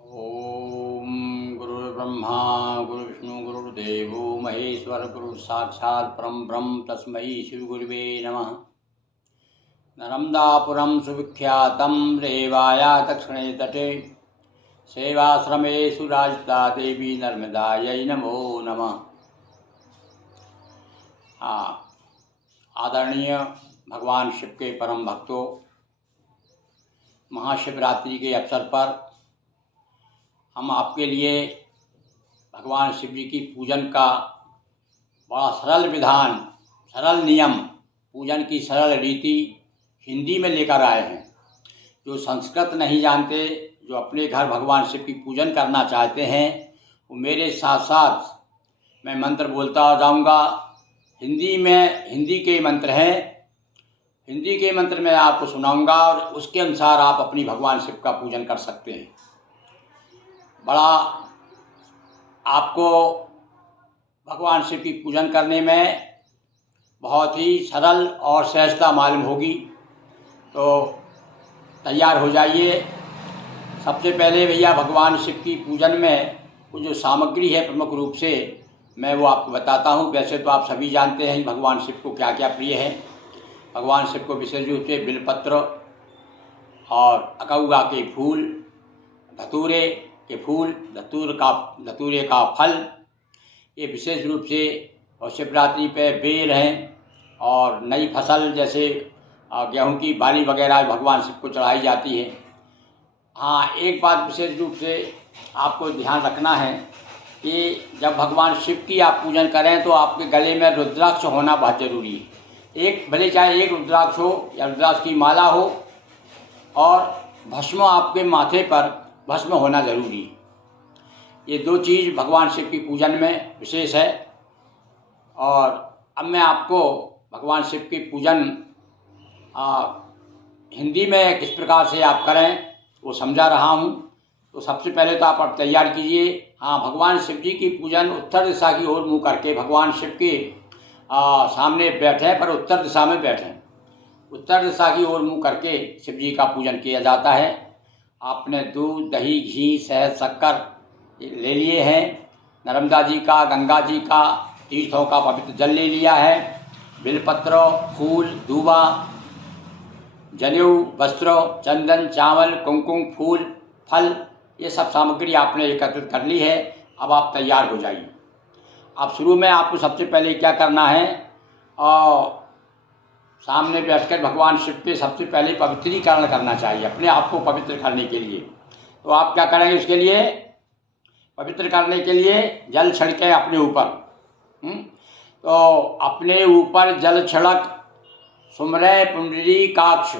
ओम गुरुर्ब्रह्मा गुरुविष्णु गुरुर्देवो महेश्वर गुरु साक्षात् परम ब्रह्म तस्मै श्री गुरुवे नमः। नर्मदापुरं सुविख्यातं रेवाया दक्षिणे तटे सेवाश्रमे सुराजिता देवी नर्मदायै नमो नमः। आदरणीय भगवान शिव के परम भक्तों, महाशिवरात्रि के अवसर पर हम आपके लिए भगवान शिव जी की पूजन का बड़ा सरल विधान, सरल नियम, पूजन की सरल रीति हिंदी में लेकर आए हैं। जो संस्कृत नहीं जानते, जो अपने घर भगवान शिव की पूजन करना चाहते हैं, वो मेरे साथ साथ मैं मंत्र बोलता जाऊंगा। हिंदी के मंत्र हैं, हिंदी के मंत्र मैं आपको सुनाऊंगा और उसके अनुसार आप अपनी भगवान शिव का पूजन कर सकते हैं। बड़ा आपको भगवान शिव की पूजन करने में बहुत ही सरल और सहजता मालूम होगी। तो तैयार हो जाइए। सबसे पहले भैया भगवान शिव की पूजन में वो जो सामग्री है प्रमुख रूप से मैं वो आपको बताता हूँ। वैसे तो आप सभी जानते हैं भगवान शिव को क्या क्या प्रिय है। भगवान शिव को विशेष रूप से बिलपत्र और अकौआ के फूल, धतूरे के फूल, धतूरे का फल, ये विशेष रूप से, और शिवरात्रि पे बेर हैं और नई फसल जैसे गेहूं की बाली वगैरह भगवान शिव को चढ़ाई जाती है। हाँ, एक बात विशेष रूप से आपको ध्यान रखना है कि जब भगवान शिव की आप पूजन करें तो आपके गले में रुद्राक्ष होना बहुत ज़रूरी है। एक भले चाहे एक रुद्राक्ष हो या रुद्राक्ष की माला हो, और भस्म आपके माथे पर भस्म होना ज़रूरी है। ये दो चीज़ भगवान शिव की पूजन में विशेष है। और अब मैं आपको भगवान शिव की पूजन हिंदी में किस प्रकार से आप करें वो समझा रहा हूँ। तो सबसे पहले तो आप तैयार कीजिए। हाँ, भगवान शिव जी की पूजन उत्तर दिशा की ओर मुँह करके भगवान शिव के सामने बैठें, पर उत्तर दिशा में बैठें। उत्तर दिशा की ओर मुँह करके शिव जी का पूजन किया जाता है। आपने दूध, दही, घी, शहद, शक्कर ले लिए हैं। नर्मदा जी का, गंगा जी का, तीर्थों का पवित्र जल ले लिया है। बिलपत्र, फूल, दूबा, जनेऊ, वस्त्र, चंदन, चावल, कुमकुम, फूल, फल, ये सब सामग्री आपने एकत्रित कर ली है। अब आप तैयार हो जाइए। अब शुरू में आपको सबसे पहले क्या करना है, और सामने बैठकर भगवान शिव के सबसे पहले पवित्रीकरण करना चाहिए, अपने आप को पवित्र करने के लिए। तो आप क्या करेंगे, उसके लिए पवित्र करने के लिए जल छिड़के अपने ऊपर। तो अपने ऊपर जल छिड़क सुमरे पुंडरीकाक्ष,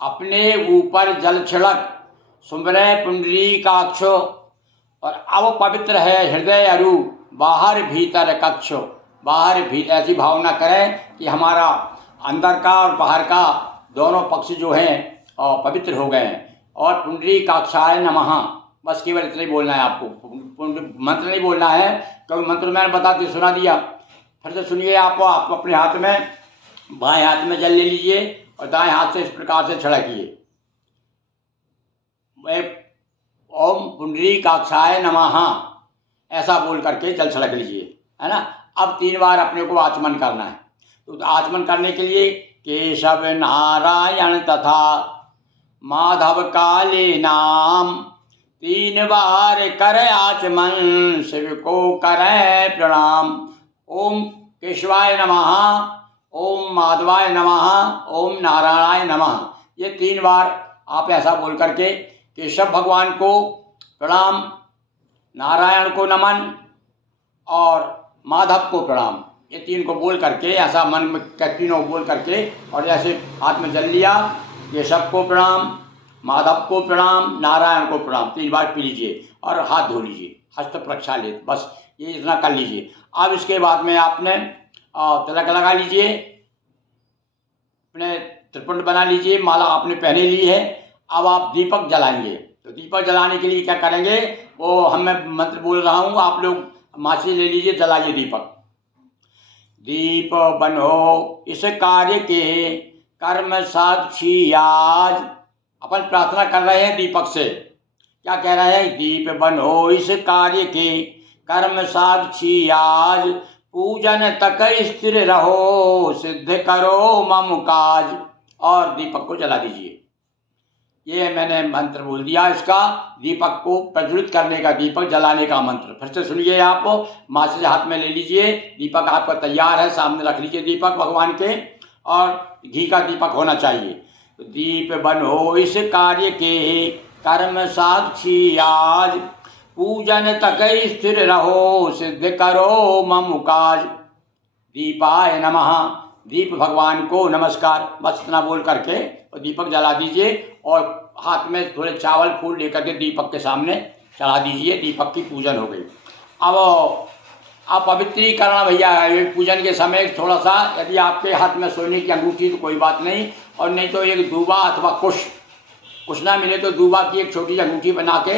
अपने ऊपर जल छिड़क सुमरे पुंडरीकाक्ष। और अब पवित्र है हृदय अरु, बाहर भीतर कक्ष। बाहर भी ऐसी भावना करें कि हमारा अंदर का और बाहर का दोनों पक्ष जो हैं पवित्र हो गए हैं। और पुंडरीकाक्षाय नमः, बस केवल इतना ही बोलना है आपको, मंत्र नहीं बोलना है, क्योंकि मंत्र मैंने बता दिया, सुना दिया। फिर से सुनिए। आप अपने हाथ में, बाएं हाथ में जल ले लीजिए और दाएं हाथ से इस प्रकार से छिड़किए। ओम पुंडरीकाक्षाय नमः ऐसा बोल करके जल छिड़क लीजिए, है ना। अब 3 बार अपने को आचमन करना है। तो आचमन करने के लिए केशव नारायण तथा माधव काले नाम, 3 बार करे आचमन शिव को करे प्रणाम। ओम केशवाय नमः, ओम माधवाय नमः, ओम नारायणाय नमः। ये 3 बार आप ऐसा बोल करके केशव भगवान को प्रणाम, नारायण को नमन और माधव को प्रणाम, ये 3 को बोल करके ऐसा मन में तीनों बोल करके, और जैसे हाथ में जल लिया, केशव को प्रणाम, माधव को प्रणाम, नारायण को प्रणाम, 3 बार पी लीजिए और हाथ धो लीजिए, हस्त प्रक्षालित, बस ये इतना कर लीजिए। अब इसके बाद में आपने तिलक लगा लीजिए, अपने त्रिपुंड बना लीजिए, माला आपने पहने ली है। अब आप दीपक जलाएंगे। तो दीपक जलाने के लिए क्या करेंगे, वो मैं मंत्र बोल रहा हूँ, आप लोग माची ले लीजिए, जलाइए दीपक। दीप बनो इस कार्य के कर्म साक्षी आज, अपन प्रार्थना कर रहे हैं दीपक से क्या कह रहे हैं? दीप बनो इस कार्य के कर्म साक्षी आज, पूजन तक स्थिर रहो सिद्ध करो मम काज। और दीपक को जला दीजिए। ये मैंने मंत्र बोल दिया इसका, दीपक को प्रज्वलित करने का, दीपक जलाने का मंत्र। फिर से सुनिए आप, माचिस हाथ में ले लीजिए, दीपक आपका तैयार है, सामने रख लीजिए दीपक भगवान के, और घी का दीपक होना चाहिए। तो दीप बनो इस कार्य के कर्म साक्षी आज, पूजन तक स्थिर रहो सिद्ध करो मम काज। दीपाय नमः, दीप भगवान को नमस्कार। बस इतना बोल करके और दीपक जला दीजिए, और हाथ में थोड़े चावल फूल लेकर के दीपक के सामने चढ़ा दीजिए। दीपक की पूजन हो गई। अब आप पवित्रीकरण भैया, पूजन के समय थोड़ा सा, यदि आपके हाथ में सोने की अंगूठी तो कोई बात नहीं, और नहीं तो एक दूबा अथवा कुछ ना मिले तो दूबा की एक छोटी सी अंगूठी बना के,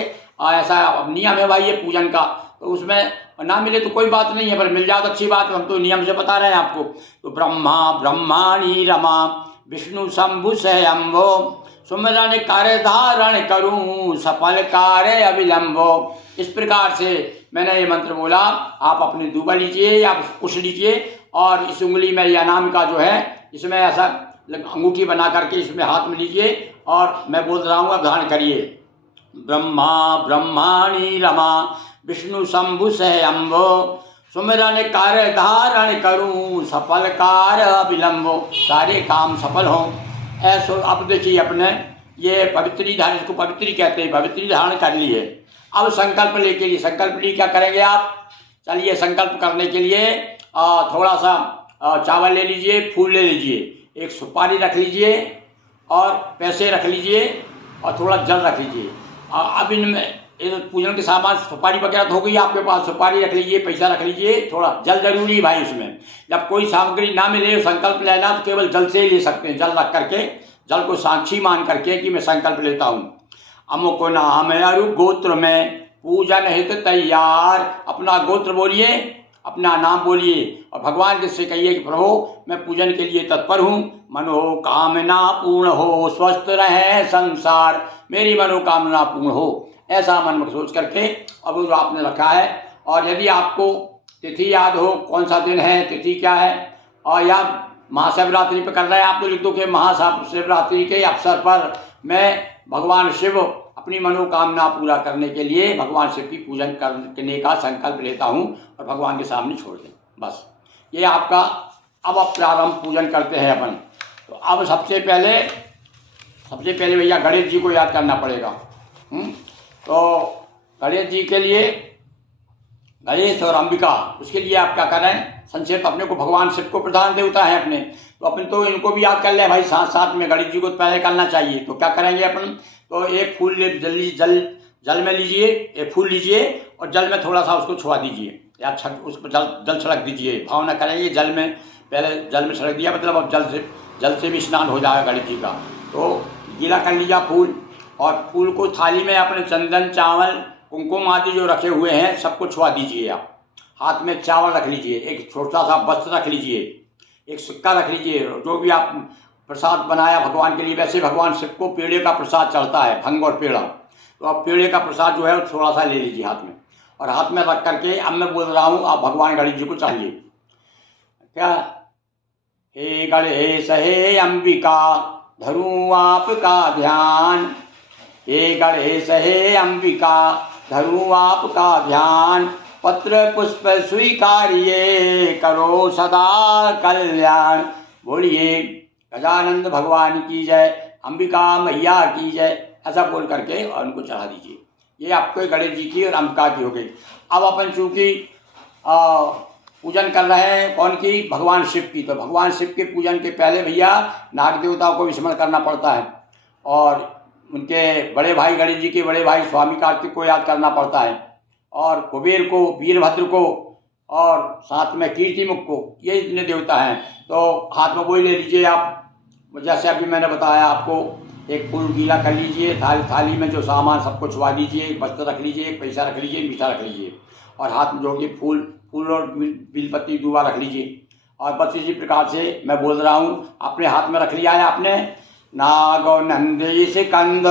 ऐसा नियम है भाई ये पूजन का, तो उसमें ना मिले तो कोई बात नहीं है, पर मिल जाए तो अच्छी बात है, हम तो नियम से बता रहे हैं आपको। तो ब्रह्मा ब्रह्माणी रमा विष्णु शंभु स्वयंभो, सुमिरन कार्य धारण करूं सफल कार्य अविलंबो। इस प्रकार से मैंने ये मंत्र बोला। आप अपनी दूबा लीजिए या कुछ लीजिए, और इस उंगली में या नाम का जो है, इसमें ऐसा अंगूठी बना करके इसमें हाथ में लीजिए, और मैं बोल रहा हूँ, अब धारण करिए। ब्रह्मा ब्रह्माणी रमा विष्णु शंभु स्वयंभो, सुमिरन कार्य धारण करूं सफल कार्य अविलंबो। सारे काम सफल हों ऐसो। अब देखिए अपने ये पवित्री धारण, इसको पवित्री कहते हैं, पवित्री धारण कर लिए। अब संकल्प लेके लिए, संकल्प लिए क्या करेंगे आप? चलिए संकल्प करने के लिए थोड़ा सा चावल ले लीजिए, फूल ले लीजिए, एक सुपारी रख लीजिए, और पैसे रख लीजिए, और थोड़ा जल रख लीजिए। अब इनमें पूजन के सामान, सुपारी वगैरह तो हो गई आपके पास, सुपारी रख लीजिए, पैसा रख लीजिए, थोड़ा जल जरूरी है भाई उसमें। जब कोई सामग्री ना मिले, संकल्प लेना तो केवल जल से ही ले सकते हैं। जल रख करके, जल को साक्षी मान करके कि मैं संकल्प लेता हूँ। अमुक नाम अरु गोत्र में पूजन हित तैयार। अपना गोत्र बोलिए, अपना नाम बोलिए, और भगवान के से कहिए कि प्रभु मैं पूजन के लिए तत्पर हूँ, मनोकामना पूर्ण हो, स्वस्थ रहे संसार, मेरी मनोकामना पूर्ण हो, ऐसा मन में सोच करके अब जो आपने रखा है। और यदि आपको तिथि याद हो, कौन सा दिन है, तिथि क्या है, और या महाशिवरात्रि पर कर रहे हैं आप, तो लिख दो कि महाशिवरात्रि के अवसर पर मैं भगवान शिव अपनी मनोकामना पूरा करने के लिए भगवान शिव की पूजन करने का संकल्प लेता हूँ, और भगवान के सामने छोड़ दें। बस ये आपका। अब आप प्रारंभ पूजन करते हैं अपन। तो अब सबसे पहले भैया गणेश जी को याद करना पड़ेगा। तो गणेश जी के लिए, गणेश और अंबिका, उसके लिए आप क्या करें? संक्षेप, अपने को भगवान शिव को प्रधान देवता है अपने, तो अपन तो इनको भी याद कर लें भाई, साथ साथ में गणेश जी को पहले करना चाहिए। तो क्या करेंगे अपन? तो एक फूल ले, जल में लीजिए, एक फूल लीजिए, और जल में थोड़ा सा उसको छुआ दीजिए, या उस पर जल छिड़क दीजिए। भावना करेंगे जल में, पहले जल में छिड़क दिया, मतलब अब जल से भी स्नान हो जाएगा गणेश जी का। तो गीला कर लिया फूल, और फूल को थाली में अपने चंदन, चावल, कुमकुम आदि जो रखे हुए हैं सबको छुआ दीजिए। आप हाथ में चावल रख लीजिए, एक छोटा सा वस्त्र रख लीजिए, एक सिक्का रख लीजिए, जो भी आप प्रसाद बनाया भगवान के लिए। वैसे भगवान शिव को पेड़े का प्रसाद चढ़ता है, भंग और पेड़ा, तो आप पेड़े का प्रसाद जो है वो थोड़ा सा ले लीजिए हाथ में, और हाथ में रख करके अब मैं बोल रहा हूँ, आप भगवान गणेश जी को चाहिए क्या? हे गणेश हे अंबिका धरूं आपका ध्यान, हे गणेश हे अंबिका धरूं आपका ध्यान, पत्र पुष्प स्वीकारिए करो सदा कल्याण। बोलिए गजानंद भगवान की जय, अंबिका मैया की जय, ऐसा बोल करके और उनको चढ़ा दीजिए। ये आपको गणेश जी की और अंबिका की हो गई। अब अपन चूँकि पूजन कर रहे हैं कौन की? भगवान शिव की। तो भगवान शिव के पूजन के पहले भैया नाग देवताओं को भी स्मरण करना पड़ता है, और उनके बड़े भाई गणेश जी के बड़े भाई स्वामी कार्तिक को याद करना पड़ता है, और कुबेर को, वीरभद्र को, और साथ में कीर्तिमुख को। ये इतने देवता हैं। तो हाथ में वही ले लीजिए आप, जैसे अभी मैंने बताया आपको। एक फूल गीला कर लीजिए, थाली में जो सामान सबको छुआ दीजिए, एक वस्त्र रख लीजिए, एक पैसा रख लीजिए, मीठा रख लीजिए, और हाथ में जोड़ के फूल और बिलपत्ती दूबा रख लीजिए। और बस इसी प्रकार से मैं बोल रहा हूँ, अपने हाथ में रख लिया है आपने। नागो नंदी सिकंद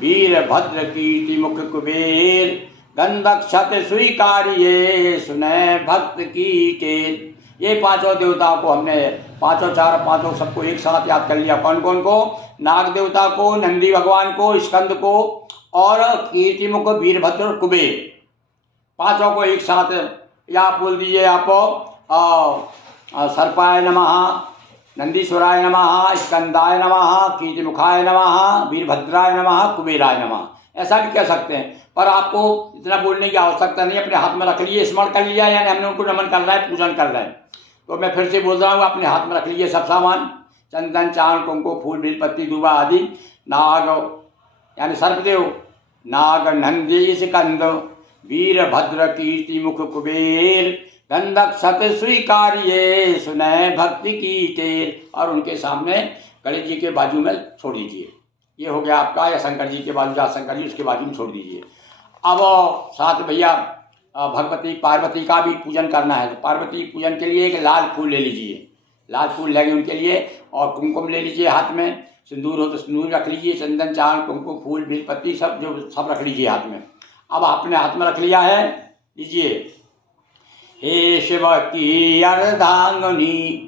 वीरभद्र कीर्ति मुख कुबेर, गंधक क्षत स्वीकारिये सुने भक्त की टेर। ये पांचों देवताओं को हमने पांचों सबको एक साथ याद कर लिया। कौन कौन को? नाग देवता को, नंदी भगवान को, स्कंद को और कीर्तिमुख वीरभद्र और कुबेर, पांचों को एक साथ या आप बोल दीजिए। आप सर्पाय नमः, नंदीश्वराय नमः, स्कंदाय नमः, कीर्तिमुखाय नमः, वीरभद्राय नमः, कुबेराय नमः, ऐसा भी कह सकते हैं। पर आपको इतना बोलने की आवश्यकता नहीं, अपने हाथ में रख लिए, स्मरण कर लिया, यानी हमने उनको नमन कर रहा है, पूजन कर रहे हैं। तो मैं फिर से बोल रहा हूँ, अपने हाथ में रख लीजिए सब सामान, चंदन, चांद, कुमकुम, फूल, बेलपत्ती, दूबा आदि। नाग यानी सर्पदेव, नाग, नंदी, स्कंद, वीरभद्र, कीर्तिमुख कुबेर, गंधक क्षत स्वीकारिये सुने भक्ति की टेर, और उनके सामने गणेश जी के बाजू में छोड़ दीजिए। ये हो गया आपका, या शंकर जी के बाजू, जहाँ शंकर जी उसके बाजू में छोड़ दीजिए। अब साथ भैया भगवती पार्वती का भी पूजन करना है। तो पार्वती पूजन के लिए एक लाल फूल ले लीजिए, लाल फूल लेंगे उनके लिए, और कुमकुम ले लीजिए हाथ में, सिंदूर हो तो सिंदूर रख लीजिए, चंदन, चांद, कुमकुम, फूल, बेलपत्ती सब रख लीजिए हाथ में। अब आपने हाथ में रख लिया है, लीजिए। हे शिव की अर्धांगनी,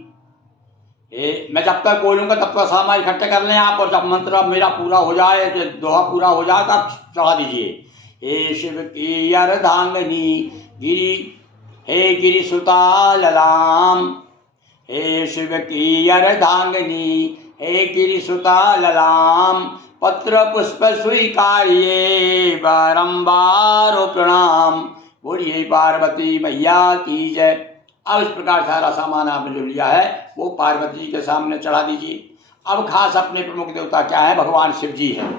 मैं जब तक बोलूँगा तब तक सामान इकट्ठे कर लें आप, और जब मंत्र मेरा पूरा हो जाए, दोहा पूरा हो जाए, तब चढ़ा दीजिए। हे शिव की अर्धांगनी गिरी, हे गिरिसुता ललाम, हे शिव की अर्धांगनी, हे गिरिसुता ललाम, पत्र पुष्प स्वीकारिये बारंबार प्रणाम, बोलिए पार्वती मैया की जय। अब इस प्रकार सारा सामान आपने जो लिया है वो पार्वती जी के सामने चढ़ा दीजिए। अब खास अपने प्रमुख देवता क्या है? भगवान शिव जी हैं।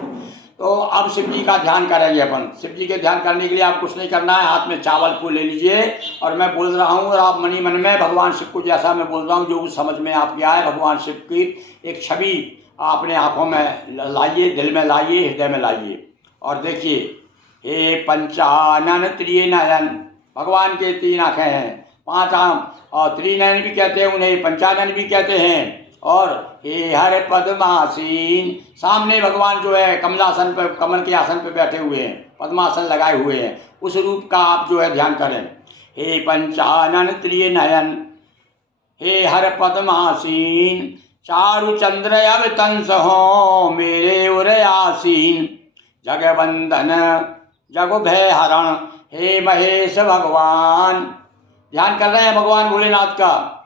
तो अब शिव जी का ध्यान करेंगे अपन। शिव जी के ध्यान करने के लिए आप कुछ नहीं करना है, हाथ में चावल फूल ले लीजिए, और मैं बोल रहा हूँ और आप मनी मन में भगवान शिव को, जैसा मैं बोल रहा हूँ, जो कुछ समझ में आपके आए, भगवान शिव की एक छवि अपने आँखों में लाइए, दिल में लाइए, हृदय में लाइए, और देखिए। हे पंचानन त्रिनयन, भगवान के 3 आँखें हैं, 5 आँख, और त्रिनयन भी कहते हैं उन्हें, पंचानन भी कहते हैं। और हे हर पद्मासीन, सामने भगवान जो है कमलासन पर, कमल के आसन पर बैठे हुए हैं, पद्मासन लगाए हुए हैं, उस रूप का आप जो है ध्यान करें। हे पंचानन त्रिनयन, हे हर पद्मासीन, चारु चंद्र अब तंस हो मेरे उर आसीन, जगबंधन जगु भय हरण, हे महेश भगवान, ध्यान कर रहे हैं भगवान भोलेनाथ का।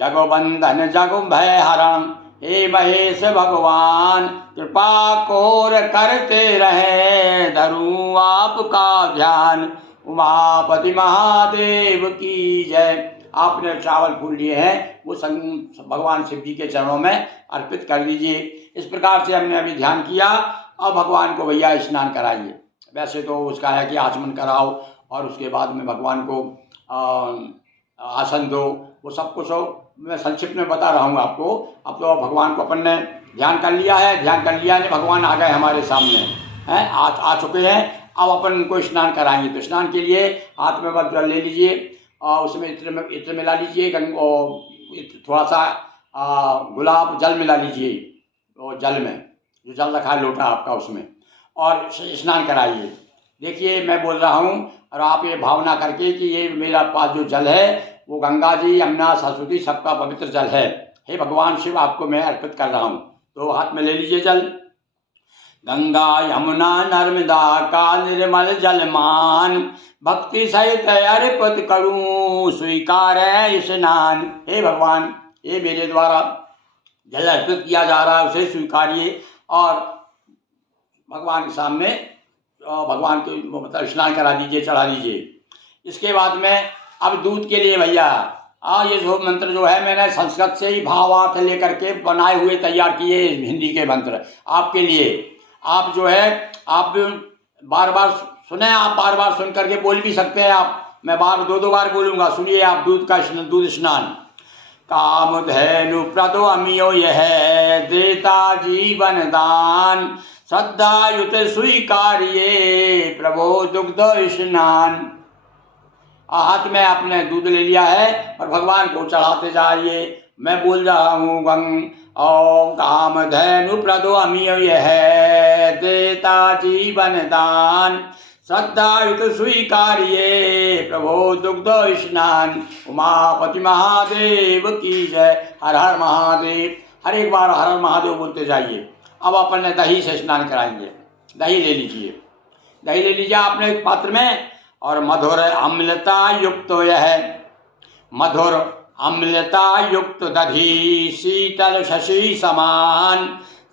जगबंधन जगु भय हरण, हे महेश भगवान, कृपा कोर करते रहे धरू आपका ध्यान, उमापति महादेव की जय। आपने चावल फूल लिए हैं, वो भगवान शिव जी के चरणों में अर्पित कर दीजिए। इस प्रकार से हमने अभी ध्यान किया। अब भगवान को भैया स्नान कराइए। वैसे तो उसका है कि आचमन कराओ, और उसके बाद में भगवान को आसन दो, वो सब कुछ मैं संक्षिप्त में बता रहा हूँ आपको। अब तो भगवान को अपन ने ध्यान कर लिया है, ने भगवान आ गए हमारे सामने हैं, आ चुके हैं। अब अपन उनको स्नान कराएंगे। तो स्नान के लिए हाथ में बस जल ले लीजिए, और उसमें इत्र मिला लीजिए, थोड़ा सा गुलाब जल मिला लीजिए, और जल में जो जल रखा है लोटा आपका उसमें, और स्नान कराइए। देखिए मैं बोल रहा हूँ, और आप ये भावना करके कि ये मेरा पास जो जल है वो गंगा जी, यमुना, सरस्वती सबका पवित्र जल है, हे भगवान शिव आपको मैं अर्पित कर रहा हूँ। तो हाथ में ले लीजिए जल। गंगा यमुना नर्मदा का निर्मल जलमान, भक्ति सहित अर्पित करूँ स्वीकार स्नान। हे भगवान, ये मेरे द्वारा जल अर्पित किया जा रहा है, उसे स्वीकारिए, और भगवान के सामने भगवान को मतलब स्नान करा दीजिए, चढ़ा दीजिए। इसके बाद में अब दूध के लिए भैया, ये जो मंत्र जो है मैंने संस्कृत से ही भावार्थ लेकर के बनाए हुए तैयार किए हिंदी के मंत्र आपके लिए। आप जो है आप बार बार सुने, आप बार बार सुन करके बोल भी सकते हैं आप। मैं दो बार बोलूँगा, सुनिए आप। दूध स्नान। कामधेनु प्रदो अमियो यह देता जीवन दान, श्रद्धा युत स्वीकारिये प्रभो दुग्ध स्नान। हाथ में आपने दूध ले लिया है और भगवान को चढ़ाते जाइए। मैं बोल रहा हूँ गंग ओम कामधेनु प्रदो अमियो यह देता जीवन दान, श्रद्धायुत स्वीकारिये प्रभो दुग्ध स्नान। उमापति महादेव की जय। हर हर महादेव। हर एक बार हर हर महादेव बोलते जाइए। अब अपन ने दही से स्नान कराएंगे। दही ले लीजिए, दही ले लीजिए आपने एक पात्र में, और मधुर अम्लता युक्त यह, मधुर अम्लता युक्त दधी शीतल शशि समान,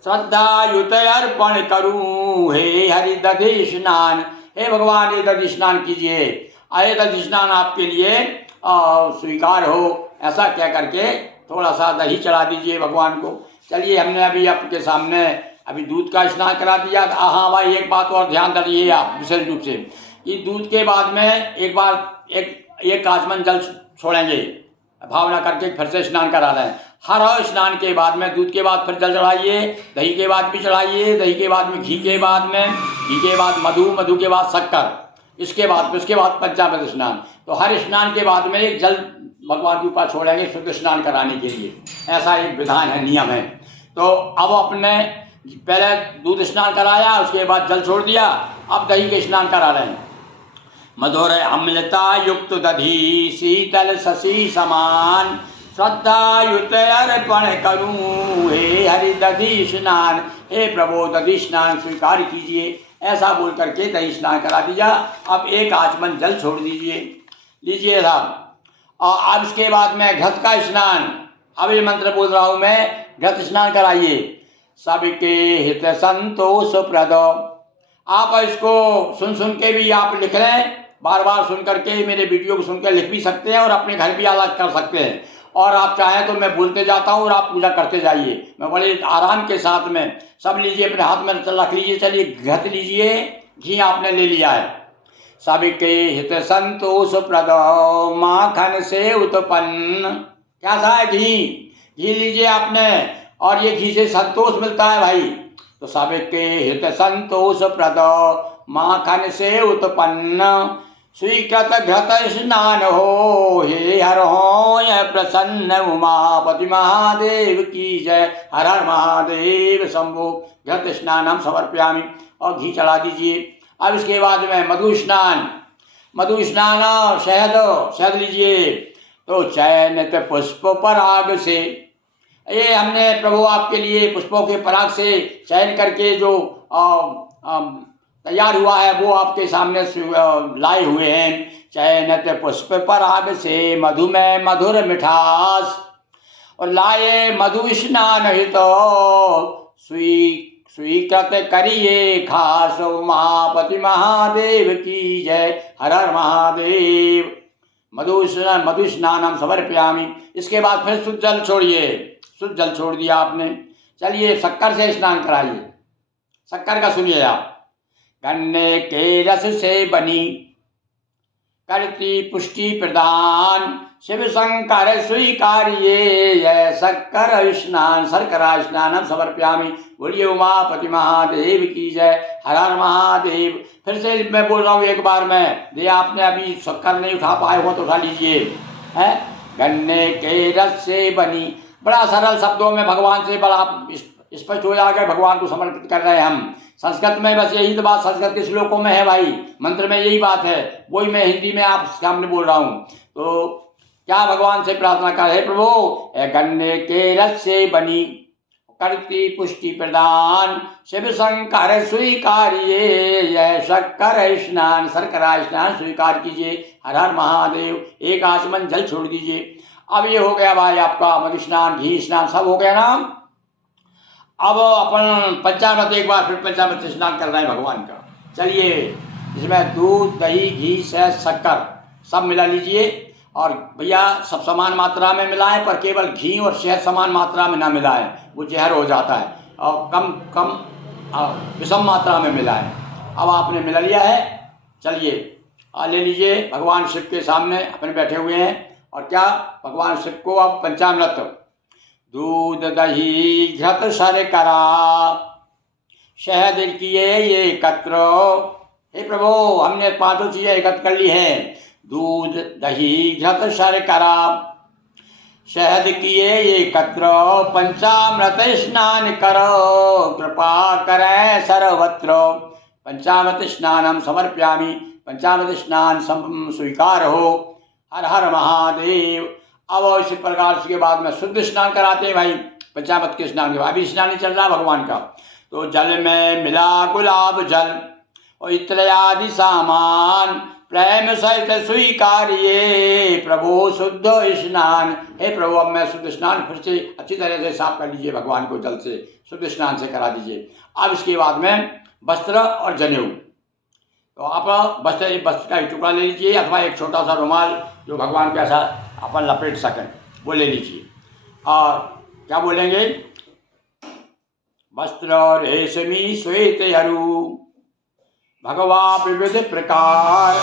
श्रद्धायुत अर्पण करूं हे हरि दधि स्नान। हे भगवान ये दधि स्नान कीजिए, आए दधि स्नान आपके लिए स्वीकार हो, ऐसा कह करके थोड़ा सा दही चढ़ा दीजिए भगवान को। चलिए हमने अभी आपके सामने अभी दूध का स्नान करा दिया। हाँ भाई एक बात और ध्यान दीजिए आप विशेष रूप से, कि दूध के बाद में एक बार एक आचमन जल छोड़ेंगे, भावना करके फिर से स्नान करा लें। हर स्नान के बाद में दूध के बाद फिर जल चढ़ाइए, दही के बाद भी चढ़ाइए, दही के बाद में घी के बाद में, घी के बाद मधु, मधु के बाद शक्कर, इसके बाद पंचामृत स्नान। तो हर स्नान के बाद में एक जल भगवान के ऊपर छोड़ेंगे शुद्ध स्नान कराने के लिए, ऐसा एक विधान है, नियम है। तो अब अपने पहले दूध स्नान कराया, उसके बाद जल छोड़ दिया, अब दही के स्नान करा रहे हैं। मधुर अम्लता युक्त दधी शीतल शशि समान, श्रद्धायुत अर्पण करूं हे हरि दधि स्नान। हे प्रभु दधि स्नान स्वीकार कीजिए, ऐसा बोल करके दही स्नान करा दिया। अब एक आचमन जल छोड़ दीजिए, लीजिए साहब। और अब इसके बाद में घृत का स्नान, अब ये मंत्र बोल रहा हूँ मैं, घृत स्नान कराइए। सबके हित संतोष प्रद, आप इसको सुन के भी आप लिख लें, बार बार सुन करके मेरे वीडियो को सुनकर लिख भी सकते हैं और अपने घर भी अलग कर सकते हैं। और आप चाहें तो मैं बोलते जाता हूँ और आप पूजा करते जाइए, मैं बड़े आराम के साथ में। सब लीजिए, अपने हाथ में रख लीजिए। चलिए घृत लीजिए, घी आपने ले लिया है। सबके हित संतोष प्रद माखन से उत्पन्न, क्या था है घी लीजिए आपने, और ये घी से संतोष मिलता है भाई। तो सबके हित संतोष प्रद माखन से उत्पन्न, स्वीकृत घृत स्नान हो हे हर हो प्रसन्न। उमापति महादेव की जय। हर हर महादेव शंभो। घृत स्नान हम समर्पयामि, और घी चढ़ा दीजिए। अब इसके बाद में मधु स्नान शहद लीजिए। तो चयनित पुष्प पराग से, ये हमने प्रभु आपके लिए पुष्पों के पराग से चयन करके जो तैयार हुआ है वो आपके सामने लाए हुए हैं। चयनित पुष्प पराग से मधुमेह मधुर मिठास, और लाए मधु स्नान हित स्वीकृत करिए खास। उमापति महादेव की जय। हर हर महादेव। मधु स्नान हम समर्पयामि। इसके बाद फिर शुद्ध जल छोड़िए, शुद्ध जल छोड़ दिया आपने। चलिए शक्कर से स्नान कराइए। शक्कर का सुनिए आप। गन्ने के रस से बनी करती पुष्टि प्रदान, शिव शंकर स्वीकारिये यह शक्कर स्नान। शर्करा स्नानम समर्पयामि। बोलिए उमापति महादेव की जय। हर हर महादेव। फिर से मैं बोल रहा हूँ एक बार में, ये आपने अभी शक्कर नहीं उठा पाए हो तो उठा लीजिए। है गन्ने के रस से बनी, बड़ा सरल शब्दों में भगवान से बड़ा स्पष्ट हो जाकर भगवान को समर्पित कर रहे हैं हम। संस्कृत में बस यही तो बात संस्कृत के श्लोकों में है भाई, मंत्र में यही बात है, वही मैं हिंदी में आप सामने बोल रहा हूँ। तो क्या भगवान से प्रार्थना कर, हे प्रभु गन्ने के रस से बनी करती पुष्टि प्रदान, शिव शंकर स्वीकारिये यह शक्कर स्नान। शर्करा स्नान स्वीकार कीजिए। हर हर महादेव। एक आचमन जल छोड़ दीजिए। अब ये हो गया भाई आपका मधु स्नान, घी स्नान सब हो गया ना। अब अपन पंचामृत, एक बार फिर पंचामृत स्नान कर रहे हैं भगवान का। चलिए इसमें दूध दही घी शहद शक्कर सब मिला लीजिए, और भैया सब समान मात्रा में मिलाएं, पर केवल घी और शहद समान मात्रा में ना मिलाएं, वो जहर हो जाता है। और कम विषम मात्रा में मिलाएं। अब आपने मिला लिया है। चलिए ले लीजिए। भगवान शिव के सामने अपने बैठे हुए हैं, और क्या भगवान शिव को अब पंचामृत दूध दही घृत शर्करा शहद किए ये एकत्र। हे प्रभु हमने पांचों चीजें एकत्र कर ली है। दूध दही घृत शर्करा शहद किए एकत्र पंचामृत स्नान करो कृपा करें सर्वत्र। पंचामृत स्नानम समर्प्यामि, पंचामृत स्नान स्वीकार हो। हर हर महादेव। अब इसी प्रकार के बाद में शुद्ध स्नान कराते हैं भाई, पंचामृत के स्नान के बाद। अभी स्नान नहीं चल रहा भगवान का, तो जल में मिला गुलाब जल और इत्र आदि सामान प्रेम सहित स्वीकारिये प्रभु शुद्ध स्नान। हे प्रभु, अब मैं शुद्ध स्नान फिर से अच्छी तरह से साफ कर लीजिए, भगवान को जल से शुद्ध स्नान से करा दीजिए। अब इसके बाद में वस्त्र और जनेऊ, तो आप वस्त्र का एक टुकड़ा ले लीजिए अथवा एक छोटा सा रुमाल जो भगवान को ऐसा अपन लपेट सकें वो ले लीजिए। और क्या बोलेंगे, वस्त्र रेशमी श्वेत अरु भगवा विविध प्रकार।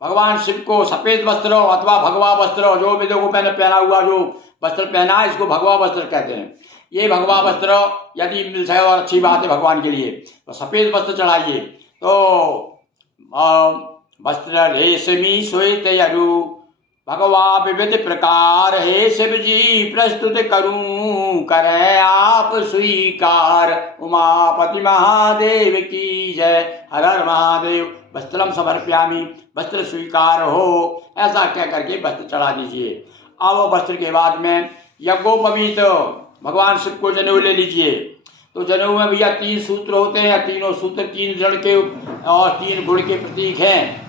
भगवान शिव को सफेद वस्त्र अथवा भगवा वस्त्र, जो वेदों को मैंने पहना हुआ जो वस्त्र पहना है इसको भगवा वस्त्र कहते हैं। ये भगवा वस्त्र यदि मिल जाए और अच्छी बात है भगवान के लिए, तो सफेद वस्त्र चढ़ाइए। तो वस्त्र रेशमी श्वेत अरु भगवा विविध प्रकार, हे शिव जी प्रस्तुत करूं करें आप स्वीकार। उमापति महादेव की जय। हर हर महादेव। वस्त्रम समर्प्यामि, वस्त्र स्वीकार हो, ऐसा कह करके वस्त्र चढ़ा दीजिए। अब वस्त्र के बाद में यज्ञोपवीत भगवान शिव को जनेऊ ले लीजिए। तो जनेऊ में भैया 3 सूत्र होते हैं, तीनों सूत्र 3 ऋण के और 3 गुण के प्रतीक हैं।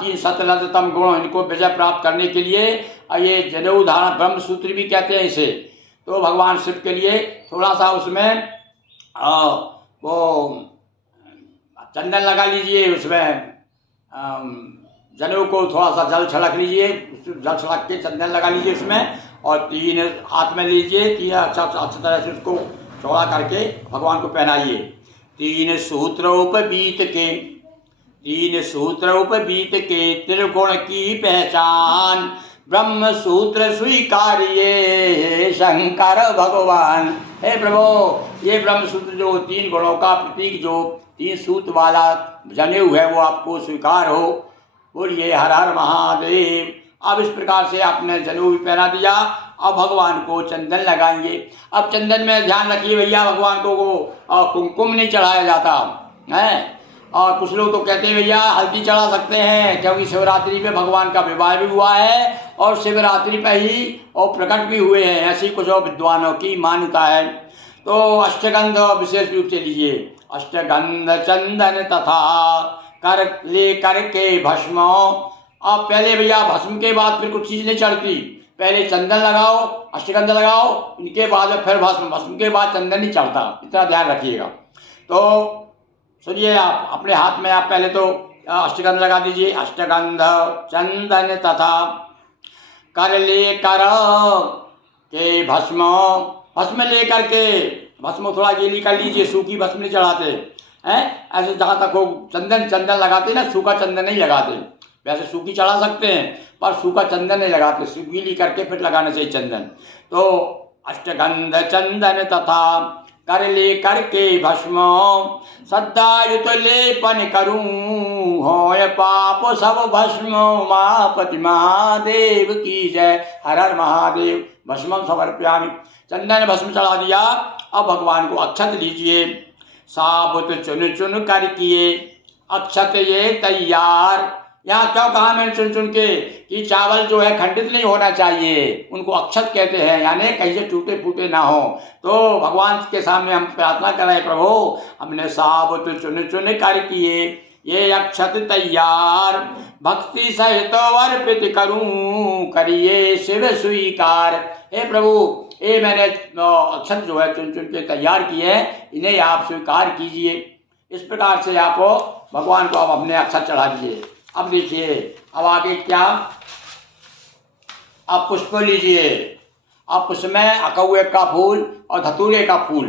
3 सतलतम गुण, इनको विजय प्राप्त करने के लिए ये जनेऊ धारण ब्रह्म सूत्र भी कहते हैं इसे। तो भगवान शिव के लिए थोड़ा सा उसमें वो चंदन लगा लीजिए, उसमें जनेऊ को थोड़ा सा जल छिड़क लीजिए, जल छिड़क के चंदन लगा लीजिए उसमें, और 3 हाथ में लीजिए, 3 अच्छी तरह से उसको चौड़ा करके भगवान को पहनाइए। 3 सूत्र उपबीत के, 3 सूत्र उपबीत के त्रिगुण की पहचान ब्रह्म सूत्र स्वीकारिये शंकर भगवान। हे प्रभु, ये ब्रह्म सूत्र जो 3 गुणों का प्रतीक जो 3 सूत्र वाला जनेऊ है वो आपको स्वीकार हो। बोलिए हर हर महादेव। अब इस प्रकार से आपने जनेऊ भी पहना दिया। अब भगवान को चंदन लगाएंगे। अब चंदन में ध्यान रखिए भैया, भगवान को वो कुमकुम नहीं चढ़ाया जाता है। और कुछ लोग तो कहते हैं भैया हल्दी चढ़ा सकते हैं, क्योंकि शिवरात्रि पे भगवान का विवाह भी हुआ है और शिवरात्रि पे ही और प्रकट भी हुए हैं, ऐसी कुछ विद्वानों की मान्यता है। तो अष्टगंध विशेष रूप से लीजिए, अष्टगंध चंदन तथा कर ले करके भस्म। अब पहले भैया भस्म के बाद फिर कुछ चीज़ नहीं चढ़ती, पहले चंदन लगाओ, अष्टगंध लगाओ, इनके बाद में फिर भस्म, भस्म के बाद चंदन नहीं चढ़ता, इतना ध्यान रखिएगा। तो सुनिए, आप अपने हाथ में आप पहले तो अष्टगंध लगा दीजिए। अष्टगंध चंदन तथा कर ले कर के भस्म, भस्म ले करके भस्म थोड़ा गीली कर लीजिए, सूखी भस्म नहीं चढ़ाते हैं। ऐसे जहाँ तक हो चंदन चंदन लगाते ना, सूखा चंदन नहीं लगाते। वैसे सूखी चढ़ा सकते हैं पर सूखा चंदन नहीं लगाते, गीली करके फिर लगाना चाहिए चंदन। तो अष्टगंध चंदन तथा कर ले करके भस्म सद्दायुत लेपन करूं होय पाप सब भस्म। उमापति महादेव की जय। हर हर महादेव। भस्म समर्प्यामि, चंदन भस्म चढ़ा दिया। अब भगवान को अक्षत लीजिए, साबुत चुन चुन कर किए अक्षत ये तैयार। यहाँ क्यों कहा मैंने चुन चुन के कि चावल जो है खंडित नहीं होना चाहिए, उनको अक्षत कहते हैं, यानी कहीं से टूटे फूटे ना हो। तो भगवान के सामने हम प्रार्थना करें, प्रभु हमने साबुत चुन चुन कर किए ये अक्षत तैयार, भक्ति सहित अर्पित करूं करिए शिव स्वीकार। हे प्रभु, ये मैंने अक्षत जो है चुन चुन के तैयार किए हैं, इन्हें आप स्वीकार कीजिए। इस प्रकार से आप भगवान को आप अपने अक्षत चढ़ा दीजिए। अब देखिए अब आगे क्या, आप पुष्प लीजिए। आप पुष्प में अकौए का फूल और धतूरे का फूल,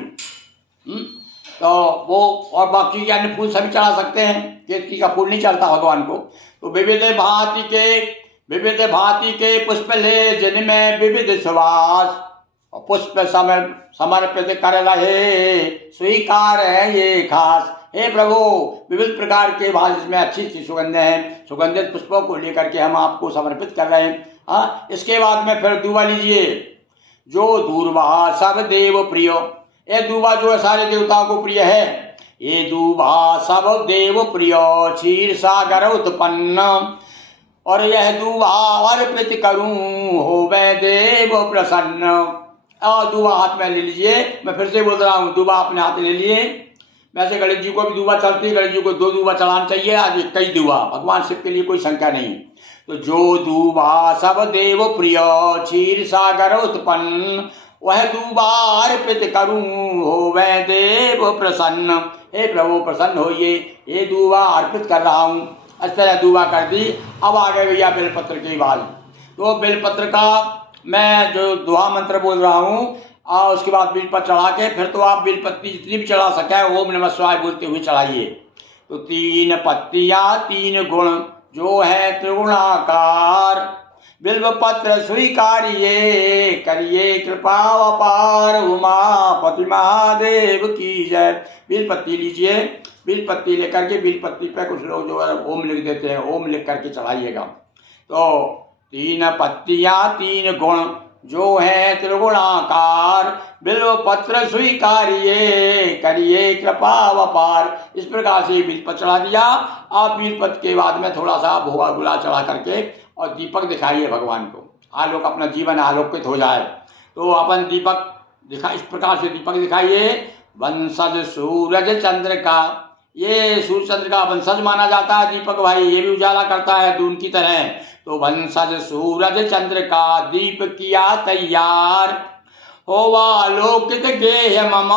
तो वो और बाकी के अन्य फूल सभी चढ़ा सकते हैं। केतकी का फूल नहीं चढ़ता भगवान को। तो विविध भांति के पुष्प ले जिनमें विविध सुवास, और पुष्प समर्पित कर रहे स्वीकार है ये खास। हे प्रभु, विविध प्रकार के भांति में अच्छी अच्छी सुगंधें हैं, सुगंधित पुष्पों को लेकर के हम आपको समर्पित कर रहे हैं। हाँ, इसके बाद में फिर दूबा लीजिए। जो दूर्वा सब देव प्रिय, ये दूबा जो है सारे देवताओं को प्रिय है। ये दूबा सब देव प्रिय क्षीर सागर उत्पन्न, और यह दूबा अर्पित करूं होवे देव प्रसन्न। और दूबा हाथ में ले लीजिए। मैं फिर से बोल रहा हूँ, दूबा अपने हाथ में ले लिए। वैसे गणेश जी को भी दूबा चढ़ती है, गणेश जी को 2 दूबा चढ़ाना चाहिए, आज कई दूबा, भगवान शिव के लिए कोई संख्या नहीं। तो जो दूबा सब देव प्रिय क्षीर सागर उत्पन्न, वह दूबा अर्पित करूं होवे देव प्रसन्न। हे प्रभु प्रसन्न होइए, ये दूबा अर्पित कर रहा हूँ। इस तरह दूबा कर दी। अब आ गए भैया बेलपत्र की बात। तो बेलपत्र का मैं जो दुआ मंत्र बोल रहा हूँ, उसके बाद बेलपत्र चढ़ा के फिर तो आप बेलपत्ती जितनी भी चढ़ा सके ओम नमः शिवाय बोलते हुए चढ़ाइए। तो 3 पत्तियाँ 3 गुण जो है त्रिगुणाकार, बिल्व पत्र स्वीकारिए करिए कृपा अपार, उमापति महादेव की जय। बेलपत्ती लीजिए। बेलपत्ती लेकर के बेलपत्ती पे कुछ लोग जो है ओम लिख देते हैं, ओम लिख करके चढ़ाइएगा। तो 3 पत्तियाँ 3 गुण जो है त्रिगुणाकार, बिल्व पत्र स्वीकारिए करिए कृपा अपार। इस प्रकार से बेलपत्र चढ़ा दिया। आप बेलपत्र के बाद में थोड़ा सा भोगा गुला चढ़ा करके और दीपक दिखाइए भगवान को, आलोक, अपना जीवन आलोकित हो जाए। तो अपन दीपक दिखा, इस प्रकार से दीपक दिखाइए। वंशज सूरज चंद्र का, ये सूर्य चंद्र का वंशज माना जाता है दीपक भाई, ये भी उजाला करता है दून की तरह। तो वंशज सूरज चंद्र का दीप किया तैयार, होवा लोकित गेह मम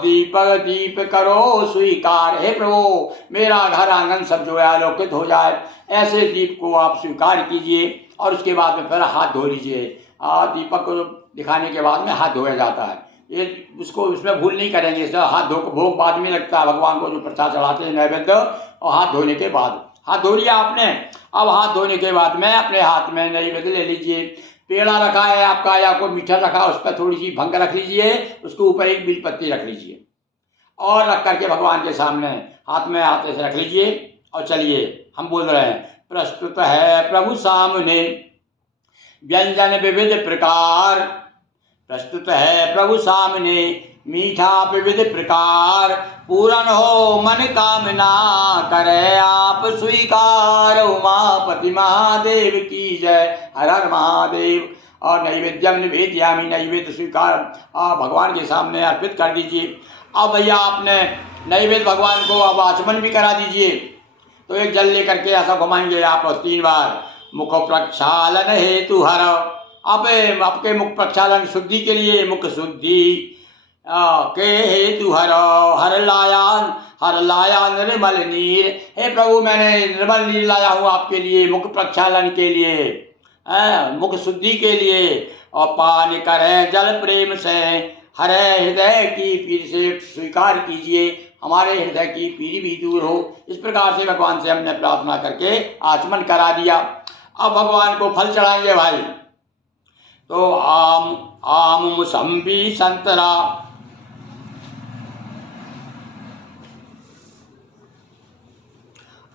दीपक दीप करो स्वीकार। हे प्रभु मेरा घर आंगन सब जो है आलोकित हो जाए, ऐसे दीप को आप स्वीकार कीजिए। और उसके बाद में फिर हाथ धो लीजिए। दीपक को दिखाने के बाद में हाथ धोया जाता है, ये उसको उसमें भूल नहीं करेंगे। इसलिए हाथ धो, भोग बाद में लगता है भगवान को जो प्रसाद चढ़ाते हैं नैवेद्य, और हाथ धोने के बाद। हाथ धो लिया आपने। अब हाथ धोने के बाद में अपने हाथ में नैवेद्य ले लीजिए। पेड़ा रखा है आपका या कोई मीठा रखा, उस पर थोड़ी सी भंग रख लीजिए, उसके ऊपर एक बेलपत्ती रख लीजिए और रख करके भगवान के सामने हाथ में हाथ ऐसे रख लीजिए। और चलिए हम बोल रहे हैं, प्रस्तुत है प्रभु सामने व्यंजन विविध प्रकार, प्रस्तुत है प्रभु सामने मीठा विविध प्रकार, पूर्ण हो मन कामना करे आप स्वीकार, उमापति महादेव की जय। हर हर महादेव। और नैवेद्यम निवेदयामि, नैवेद्य स्वीकार भगवान के सामने अर्पित कर दीजिए। अब भैया आपने नैवेद्य भगवान को अब आचमन भी करा दीजिए। तो एक जल लेकर के ऐसा घुमाएंगे आप 3 बार। मुख प्रक्षालन हेतु हर, अब आपके मुख प्रक्षालन शुद्धि के लिए, मुख शुद्धि के हेतु हर लाया निर्मल नीर। हे प्रभु मैंने निर्मल नीर लाया हूँ आपके लिए, मुख प्रक्षालन के लिए, मुख शुद्धि के लिए। और पान करें जल प्रेम से, हरे हृदय की पीर से स्वीकार कीजिए, हमारे हृदय की पीर भी दूर हो। इस प्रकार से भगवान से हमने प्रार्थना करके आचमन करा दिया। अब भगवान को फल चढ़ाएंगे भाई। तो आम मौसम्बी संतरा,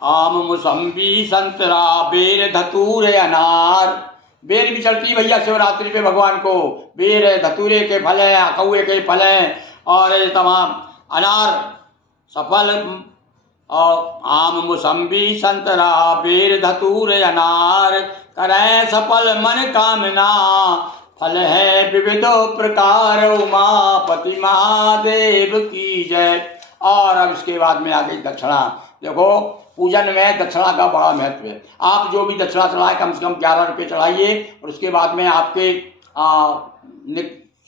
आम मौसम्बी संतरा बेर धतूरे अनार। बेर भी चढ़ती है भैया शिवरात्रि पे भगवान को। बेर है, धतूरे के फल हैं, कौए के फल हैं, और ये तमाम अनार सफल। और आम मौसम्बी संतरा बेर धतूरे अनार, करें सफल मन कामना फल है विविधो प्रकार, उमापति महादेव की जय। और अब इसके बाद में आ गई दक्षिणा। देखो पूजन में दक्षिणा का बड़ा महत्व है। आप जो भी दक्षिणा चढ़ाएं कम से कम 11 रुपये चढ़ाइए। और उसके बाद में आपके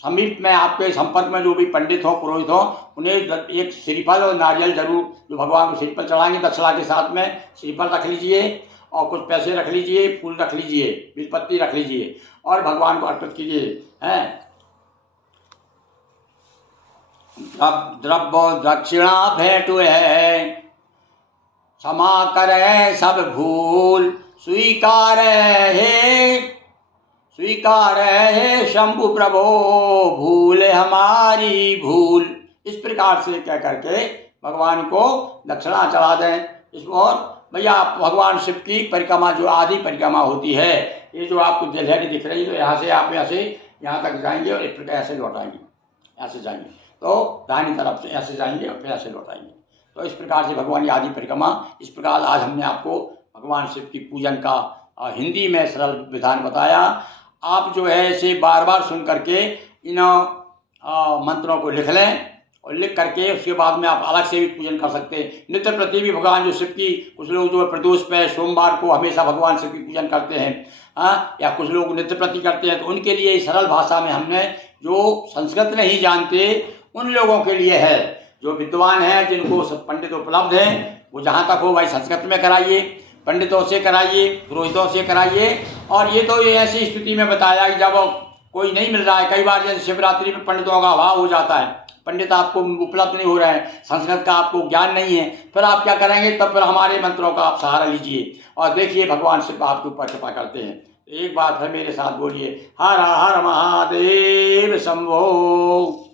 समीप में, आपके संपर्क में जो भी पंडित हो, पुरोहित हो, उन्हें एक श्रीफल और नारियल जरूर, जो भगवान को श्रीफल चढ़ाएंगे दक्षिणा के साथ में श्रीफल रख लीजिए, और कुछ पैसे रख लीजिए, फूल रख लीजिए, बेलपत्ती रख लीजिए, और भगवान को अर्पित कीजिए। हैं द्रव्य दक्षिणा भेंट है, क्षमा करे सब भूल, स्वीकार है शंभु प्रभो भूल हमारी भूल। इस प्रकार से कह करके भगवान को दक्षिणा चढ़ा दें। इस और भैया भगवान शिव की परिक्रमा जो आदि परिक्रमा होती है, ये जो आपको जलहरी दिख रही है, तो यहाँ से आप यहाँ तक जाएंगे और फिर ऐसे लौटाएंगे, ऐसे जाएंगे तो दाहिनी तरफ से ऐसे जाएंगे और फिर ऐसे लौटाएंगे। तो इस प्रकार से भगवान की आदि परिक्रमा, इस प्रकार आज हमने आपको भगवान शिव की पूजन का हिंदी में सरल विधान बताया। आप जो है इसे बार बार सुन करके इन मंत्रों को लिख लें और लिख करके उसके बाद में आप अलग से भी पूजन कर सकते हैं। नित्य प्रति भी भगवान जो शिव की, कुछ लोग जो प्रदोष पे सोमवार को हमेशा भगवान शिव की पूजन करते हैं, या कुछ लोग नित्य प्रति करते हैं, तो उनके लिए सरल भाषा में हमने, जो संस्कृत नहीं जानते उन लोगों के लिए है, जो विद्वान हैं जिनको सब पंडित उपलब्ध हैं, वो जहाँ तक हो भाई संस्कृत में कराइए, पंडितों से कराइए, पुरोहितों से कराइए। और ये तो ये ऐसी स्थिति में बताया कि जब कोई नहीं मिल रहा है, कई बार जैसे शिवरात्रि में पंडितों का अभाव हो जाता है, पंडित आपको उपलब्ध नहीं हो रहे हैं, संस्कृत का आपको ज्ञान नहीं है, फिर आप क्या करेंगे, तब फिर हमारे मंत्रों का आप सहारा लीजिए और देखिए भगवान शिव आपके ऊपर कृपा करते हैं। एक बार फिर मेरे साथ बोलिए, हर हर महादेव शंभो।